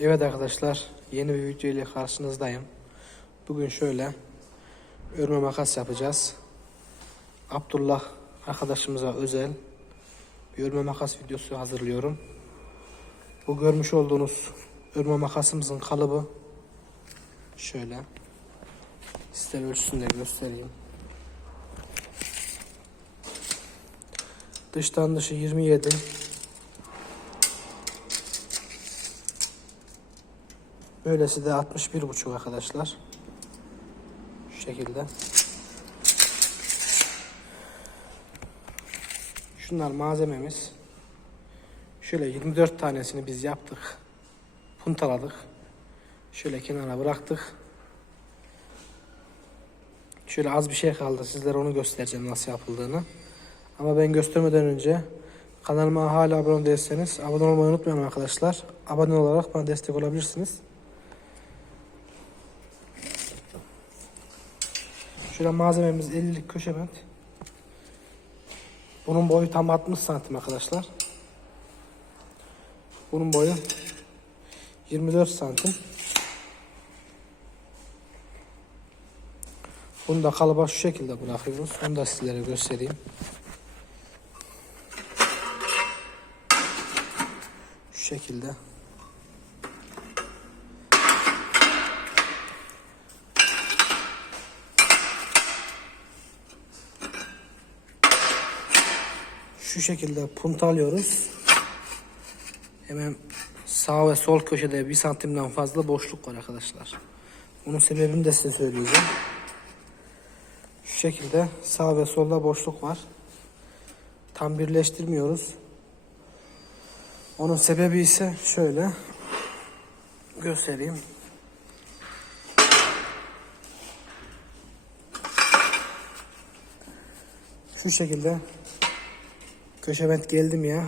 Evet arkadaşlar yeni bir video ile karşınızdayım. Bugün şöyle örme makas yapacağız. Abdullah arkadaşımıza özel bir örme makas videosu hazırlıyorum. Bu görmüş olduğunuz örme makasımızın kalıbı şöyle. Size ölçüsünü de göstereyim. Dıştan dışı 27 Böylesi de 61 buçuk arkadaşlar. Şu şekilde. Şunlar malzememiz. Şöyle 24 tanesini biz yaptık. Puntaladık. Şöyle kenara bıraktık. Şöyle az bir şey kaldı. Sizlere onu göstereceğim nasıl yapıldığını. Ama ben göstermeden önce kanalıma hala abone değilseniz abone olmayı unutmayın arkadaşlar. Abone olarak bana destek olabilirsiniz. Şöyle malzememiz 50'lik köşe bent. Bunun boyu tam 60 santim arkadaşlar. Bunun boyu 24 santim. Bunu da kalıba şu şekilde bırakıyoruz. Onu da sizlere göstereyim. Şu şekilde. Şu şekilde puntalıyoruz. Hemen sağ ve sol köşede bir santimden fazla boşluk var arkadaşlar. Bunun sebebini de size söyleyeceğim. Şu şekilde sağ ve solda boşluk var. Tam birleştirmiyoruz. Onun sebebi ise şöyle göstereyim. Şu şekilde köşebent geldim ya.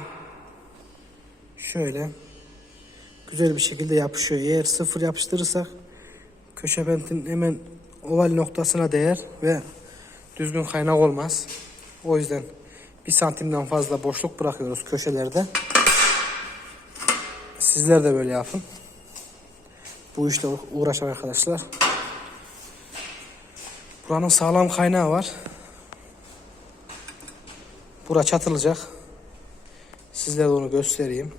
Şöyle güzel bir şekilde yapışıyor. Eğer sıfır yapıştırırsak köşebentin hemen oval noktasına değer ve düzgün kaynak olmaz. O yüzden bir santimden fazla boşluk bırakıyoruz köşelerde. Sizler de böyle yapın. Bu işle uğraşan arkadaşlar. Buranın sağlam kaynağı var. Bura çatılacak. Sizlere onu göstereyim.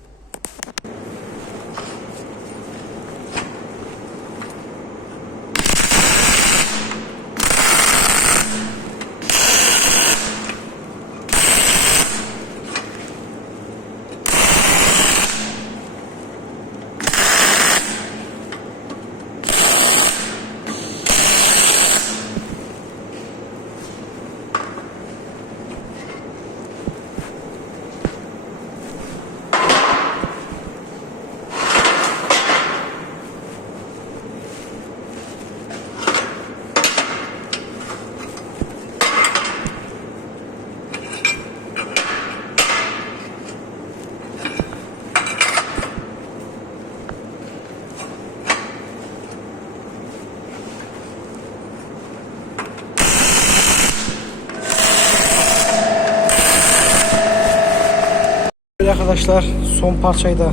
Böyle arkadaşlar son parçayı da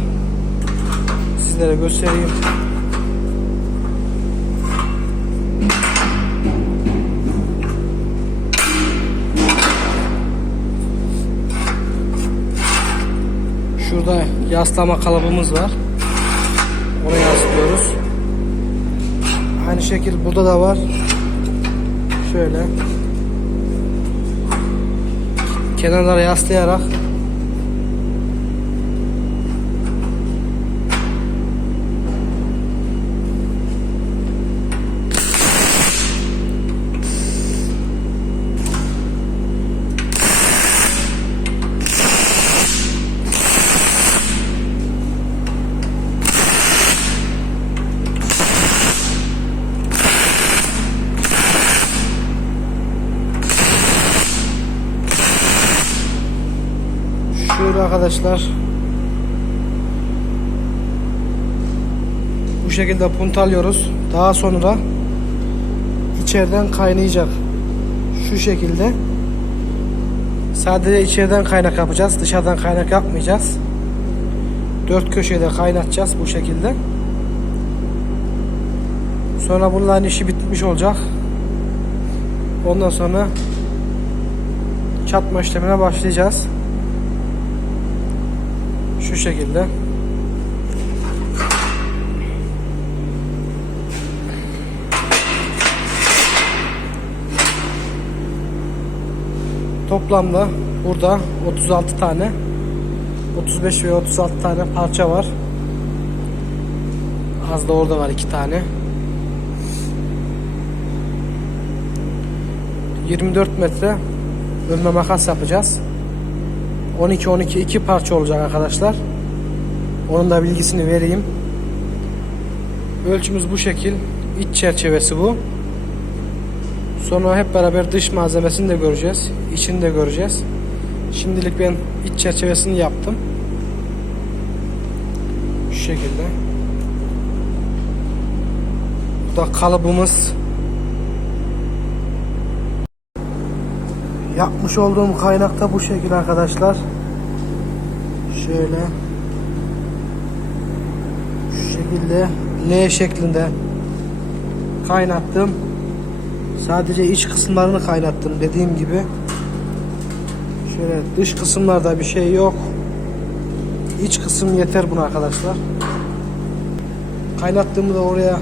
sizlere göstereyim. Şurada yaslama kalıbımız var. Onu yaslıyoruz. Aynı şekil burada da var. Şöyle. Kenarlara yaslayarak Şöyle arkadaşlar. Bu şekilde puntalıyoruz. Daha sonra içeriden kaynayacak. Şu şekilde. Sadece içeriden kaynak yapacağız. Dışarıdan kaynak yapmayacağız. Dört köşede kaynatacağız bu şekilde. Sonra bunların işi bitmiş olacak. Ondan sonra çatma işlemine başlayacağız. Şu şekilde. Toplamda burada 36 tane 35 ve 36 tane parça var. Az da orada var iki tane. 24 metre bölme makas yapacağız. 12 12 iki parça olacak arkadaşlar. Onun da bilgisini vereyim. Ölçümüz bu şekil. İç çerçevesi bu. Sonra hep beraber dış malzemesini de göreceğiz. İçini de göreceğiz. Şimdilik ben iç çerçevesini yaptım. Şu şekilde. Bu da kalıbımız. Yapmış olduğum kaynak da bu şekil arkadaşlar. Şöyle. Şu şekilde L şeklinde kaynattım. Sadece iç kısımlarını kaynattım dediğim gibi. Şöyle dış kısımlarda bir şey yok. İç kısım yeter buna arkadaşlar. Kaynattığımı da oraya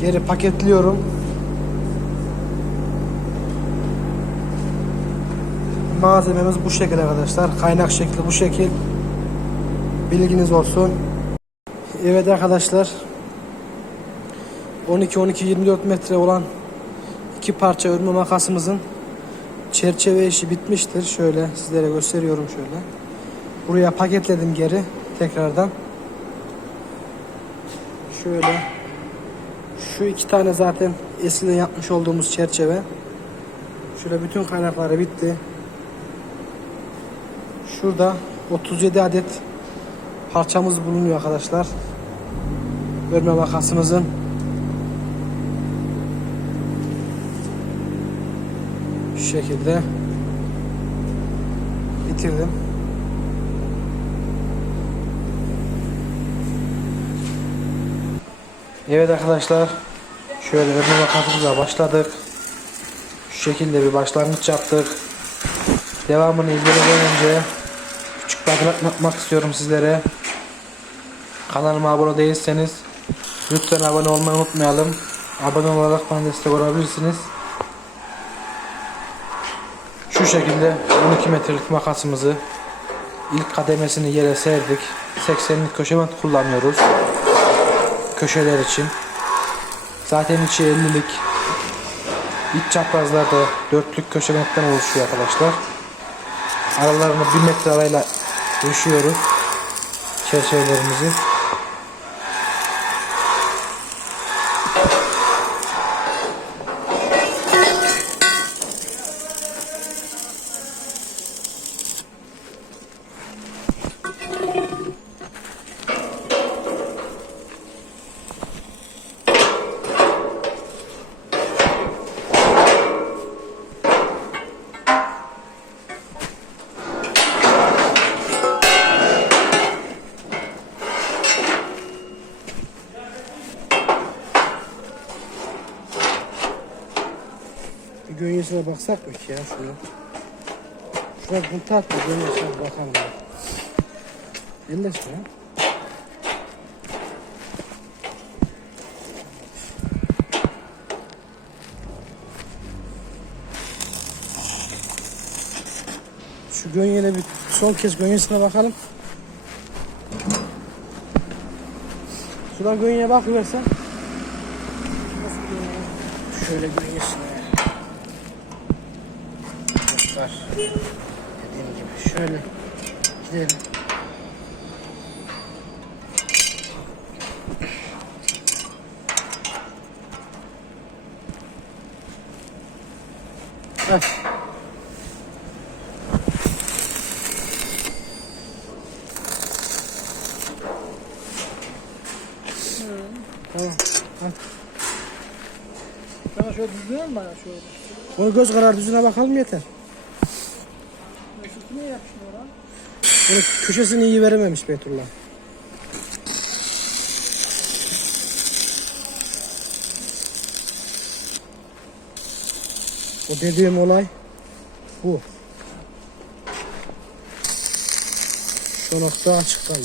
geri paketliyorum. Malzememiz bu şekil arkadaşlar. Kaynak şekli bu şekil. Bilginiz olsun. Evet arkadaşlar. 12-12-24 metre olan iki parça örme makasımızın çerçeve işi bitmiştir. Şöyle sizlere gösteriyorum şöyle. Buraya paketledim geri tekrardan. Şöyle şu iki tane zaten eskiden yapmış olduğumuz çerçeve. Şöyle bütün kaynakları bitti. Şurada 37 adet parçamız bulunuyor arkadaşlar. Örme makasımızın. Şu şekilde bitirdim. Evet arkadaşlar şöyle örme makasımıza başladık. Şu şekilde bir başlangıç yaptık. Devamını izlemeden önce hatırlatmak istiyorum sizlere. Kanalıma abone değilseniz lütfen abone olmayı unutmayalım. Abone olarak bana destek olabilirsiniz. Şu şekilde 12 metrelik makasımızı ilk kademesini yere serdik. 80'lik köşe bant kullanıyoruz. Köşeler için. Zaten içi 50'lik. İç çaprazlarda dörtlük köşe bantten oluşuyor arkadaşlar. Aralarını 1 metre arayla döşüyoruz. Çerçevelerimizi. Gönyesine baksak mı ki ya şuna? Şuna bunu tak da bir bakalım. Elleşme ya. Şu gönyene bir son kez gönyesine bakalım. Şuradan gönyeye bakıversen. Şöyle gönyesine. Var. Dediğim gibi şöyle gidelim. Heh. Tamam. Sana şöyle düzlüyor mu bana şöyle? Onu göz kararı düzüne bakalım yeter. Yani köşesini iyi verememiş Beytullah. O dediğim olay bu. Şu nokta açık kaldı.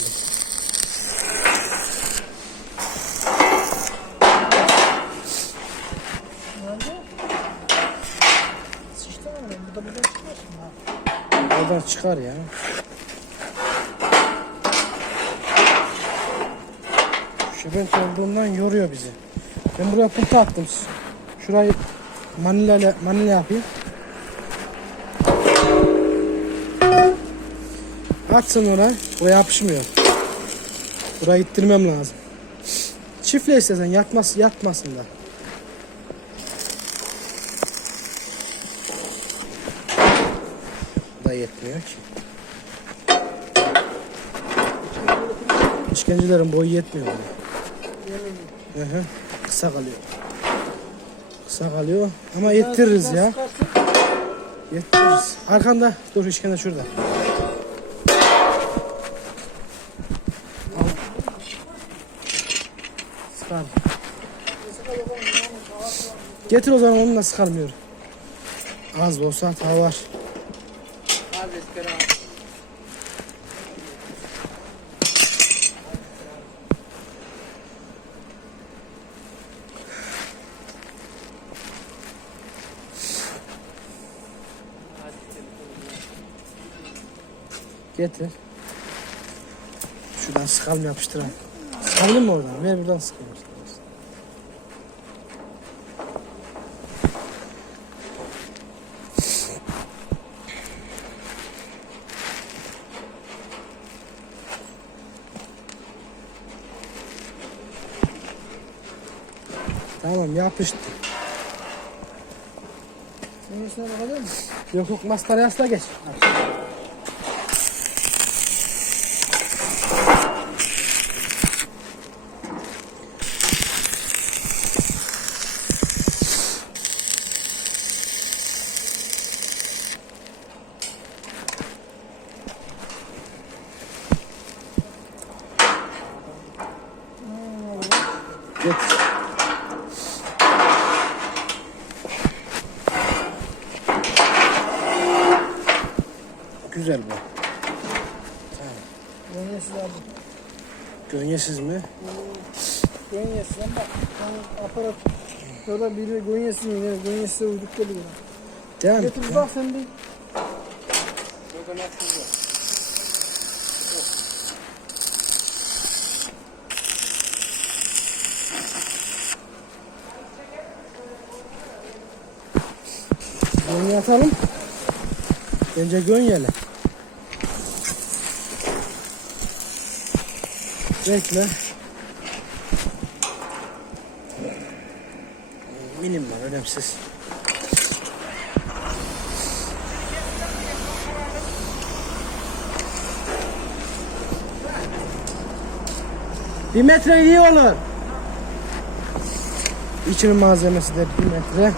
Sıçtı mı? Burada buradan çıkar ya. Şebent olduğundan yoruyor bizi. Ben buraya punta attım. Şurayı manila ile manila yapayım. Açsın orayı. O yapışmıyor. Burayı ittirmem lazım. Çiftle istesen yatmaz, yatmasın da. Da yetmiyor ki. İşkencelerin boyu yetmiyor buna. Hı hı. Kısa kalıyor. Kısa kalıyor ama yettiririz ya. Yettiririz. Arkanda dur işkence şurada. Al. Sıkar. Getir o zaman onu da sıkarmıyor. Az olsa hata var. Getir. Şuradan sıkalım yapıştıralım. Sıkalım mı oradan? Ver buradan sıkalım. Tamam yapıştı. Senin üstüne bakabilir misin? Yok yok mastaraya asla geç. Geç. Güzel bu. Gönyesiz abi. Gönyesiz mi? Ama ben aparat. Şurada biri gönyesiz mi? Yani gönyesize uyduk geliyor. Devam et. Getir bir ya. bak sen bir. Gönye atalım. Bence gönyele. Bekle. Minim var önemsiz. Bir metre iyi olur. İçinin malzemesi de bir metre.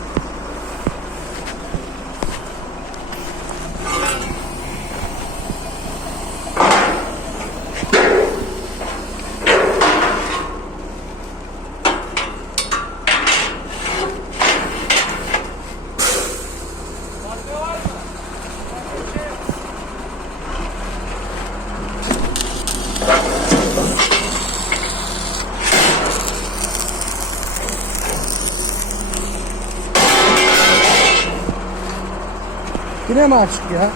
Yine mi açık ya?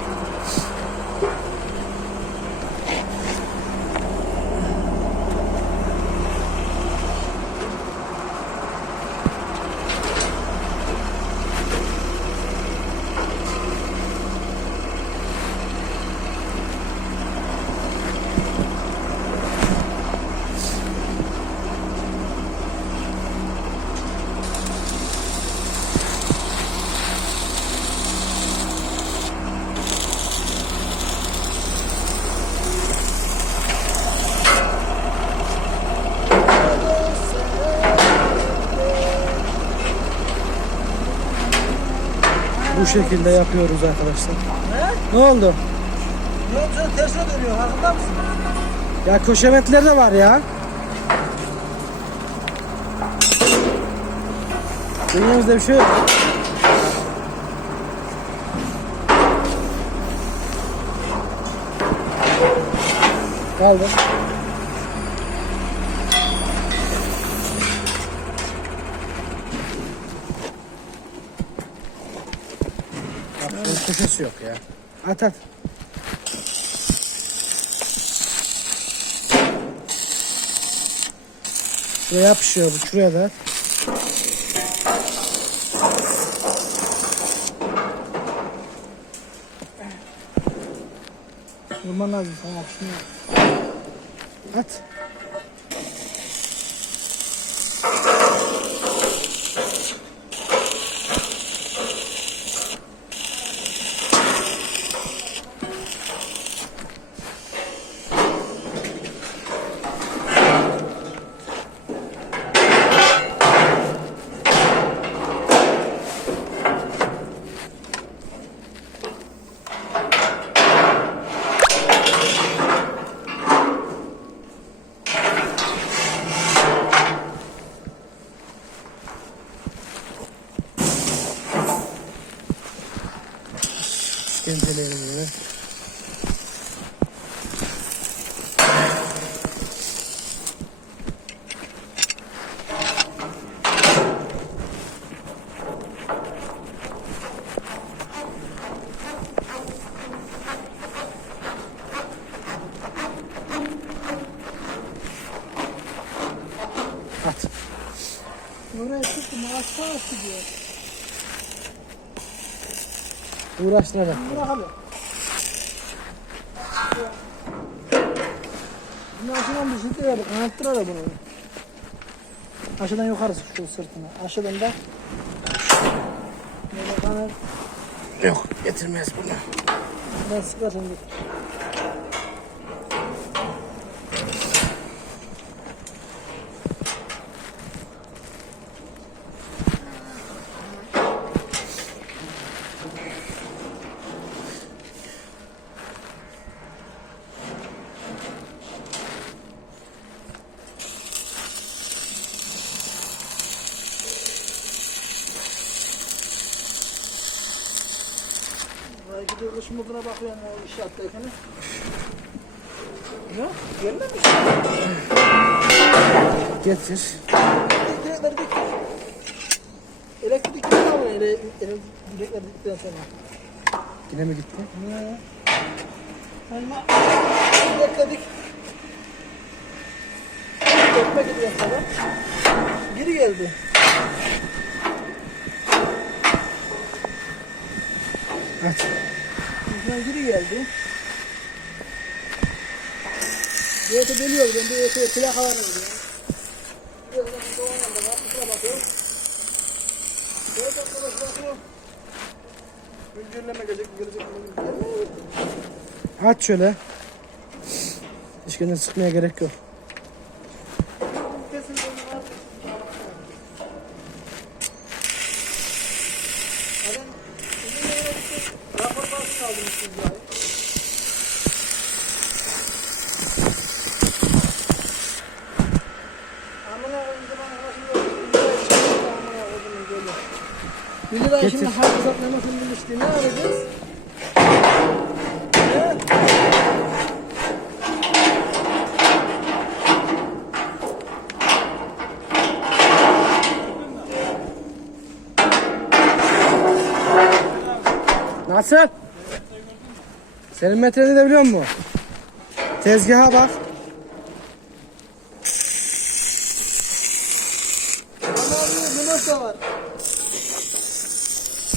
Bu şekilde yapıyoruz arkadaşlar. Ne? Ne oldu? Yok canım tersine dönüyor farkında mısın? Ya köşemetler de var ya. Dünyamızda bir şey yok. Kaldı. Köşesi yok ya. At at. Şuraya yapışıyor bu. Şuraya da at. Vurman lazım sana. Şunu. At. Genteleyelim yine. At. Oraya tuttum. Aşağı gidiyor. Uğraştıracak. Bırak abi. Bunu aşağıdan bir şekilde verdik. Kanattırar da bunu. Aşağıdan yukarı şu sırtına. Aşağıdan da böyle kanat. Yok getirmez bunu. Ben sıkarım moduna bakıyorum o iş yaptayken. Ne? Gelmemiş. Getir. Direkleri dik. Elektrik ne alıyor? Ele, ele, direkleri dikten sonra. Yine mi gitti? Ne? Elma. Bekledik. Tekme gidiyor sonra. Geri geldi. At. Geri geldi. Öte dönüyor. Ben bir öteye plaka var öte de doğan yanında var. Kusura bakıyor. Dört arkadaş bakıyor. Güncelleme gelecek, gelecek. Gelmiyor. At şöyle. Kendini sıkmaya gerek yok. Kesin bunu var. Adam bizim yere gitti. Rapor basın aldım siz ya. Amına koyayım zaman arasında bir lira çıktı amına koyduğumun böyle. Bir lira Getir. şimdi halk hesaplamasını bilmişti. Ne arayacağız? Ne? Nasıl? Senin metreni de biliyor musun? Tezgaha bak. Bir yumurta var.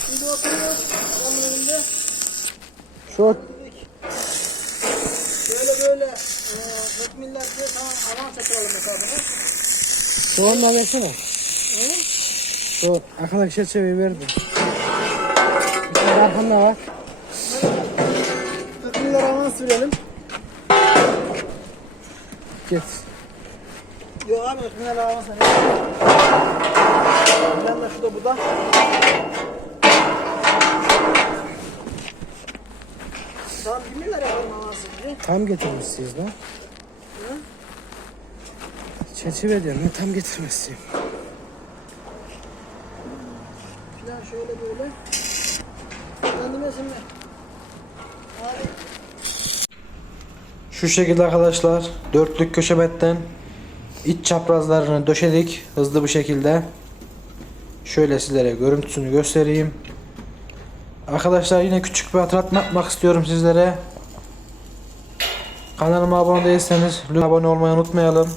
Şimdi oturuyoruz adamın önünde. Şu Dedik. Böyle e, hükmiller diye tamam avans yatıralım hesabını. şu ondan versene. Hı? Şu arkadaki çerçeveyi verdim. Arkanda var. Hükmiller avans verelim. Git. Yok abi hükmiller avans verelim. Ben de şu da bu da. Tamam 20 lira diye. Tam getirmişsiniz lan. Çerçeve diyorum. Tam getirmişsin. Falan şöyle böyle. Kendime şimdi. Abi Şu şekilde arkadaşlar dörtlük köşe betten iç çaprazlarını döşedik hızlı bir şekilde. Şöyle sizlere görüntüsünü göstereyim. Arkadaşlar yine küçük bir hatırlatma yapmak istiyorum sizlere. Kanalıma abone değilseniz lütfen abone olmayı unutmayalım.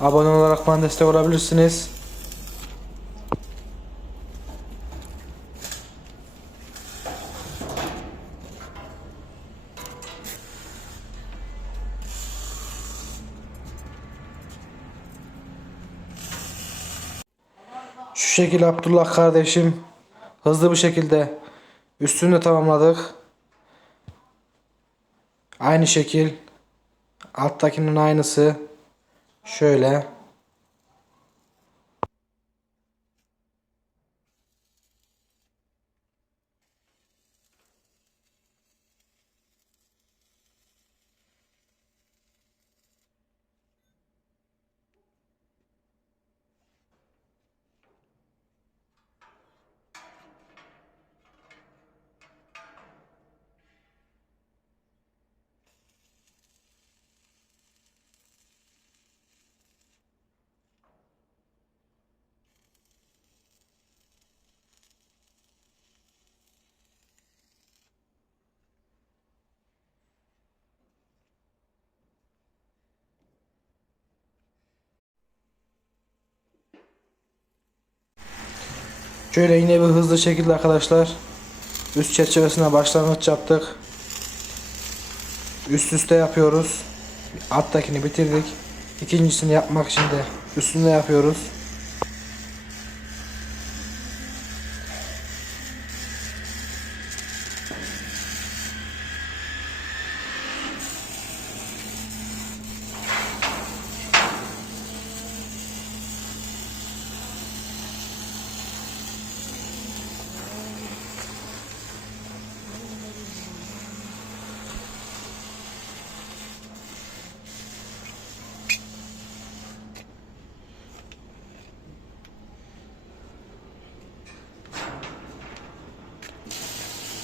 Abone olarak bana destek olabilirsiniz. Şekilde Abdullah kardeşim. Hızlı bir şekilde üstünü de tamamladık. Aynı şekil. Alttakinin aynısı. Şöyle Şöyle yine bir hızlı şekilde arkadaşlar üst çerçevesine başlangıç yaptık. Üst üste yapıyoruz. Alttakini bitirdik. İkincisini yapmak için de üstünde yapıyoruz.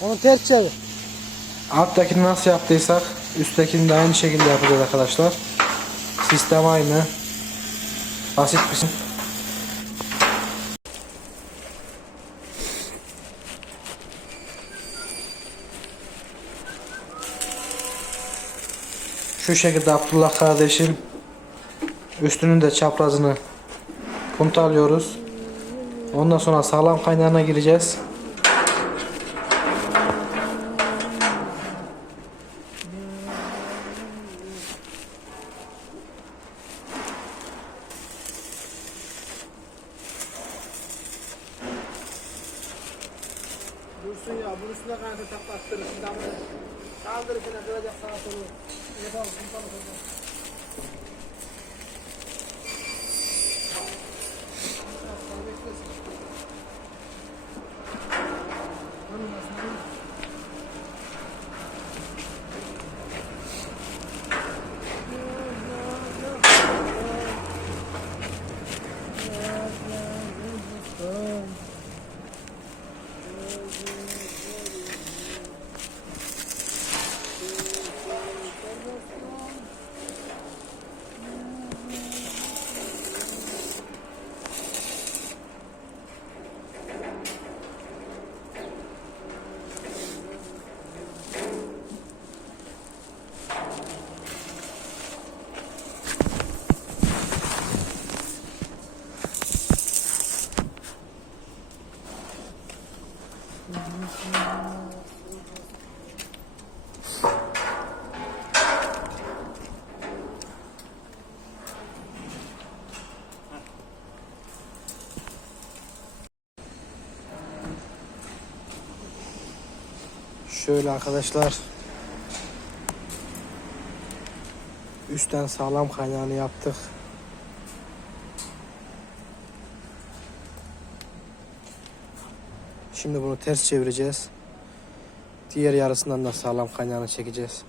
Onu ters çevir. Alttakini nasıl yaptıysak üsttekini de aynı şekilde yapacağız arkadaşlar. Sistem aynı. Basit bir sistem. Şu şekilde Abdullah kardeşim üstünün de çaprazını puntalıyoruz. Ondan sonra sağlam kaynağına gireceğiz. Şöyle arkadaşlar. Üstten sağlam kaynağını yaptık. Şimdi bunu ters çevireceğiz. Diğer yarısından da sağlam kaynağını çekeceğiz.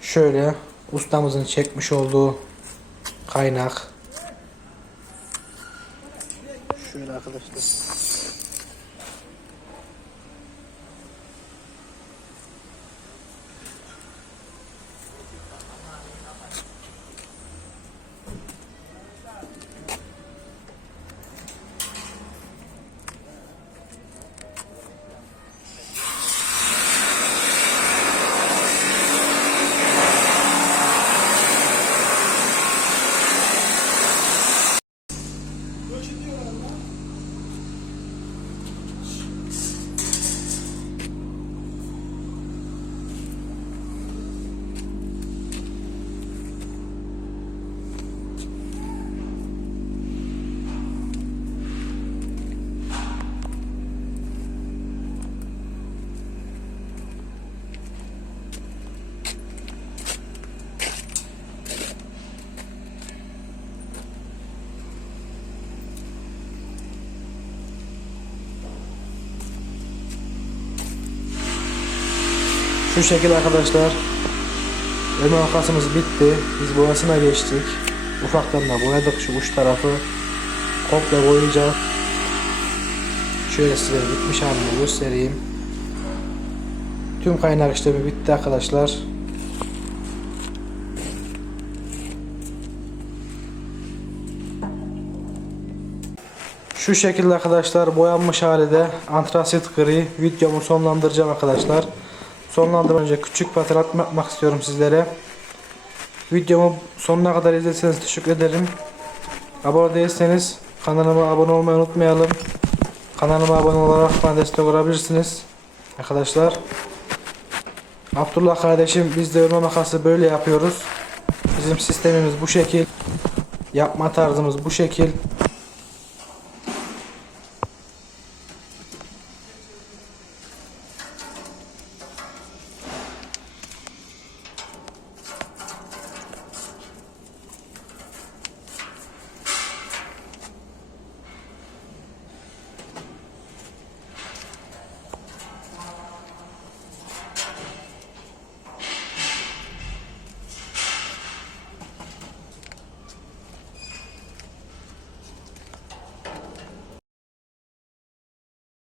Şöyle ustamızın çekmiş olduğu kaynak. Şöyle arkadaşlar. Şu şekil arkadaşlar. Örme makasımız bitti. Biz boyasına geçtik. Ufaktan da boyadık şu uç tarafı. Komple boyayacağız. Şöyle size bitmiş halini göstereyim. Tüm kaynak işlemi bitti arkadaşlar. Şu şekilde arkadaşlar boyanmış hali de antrasit gri videomu sonlandıracağım arkadaşlar. Sonlandırmadan önce küçük bir hatırlatma istiyorum sizlere. Videomu sonuna kadar izlediyseniz teşekkür ederim. Abone değilseniz kanalıma abone olmayı unutmayalım. Kanalıma abone olarak bana destek olabilirsiniz. Arkadaşlar. Abdullah kardeşim biz de örme makası böyle yapıyoruz. Bizim sistemimiz bu şekil. Yapma tarzımız bu şekil.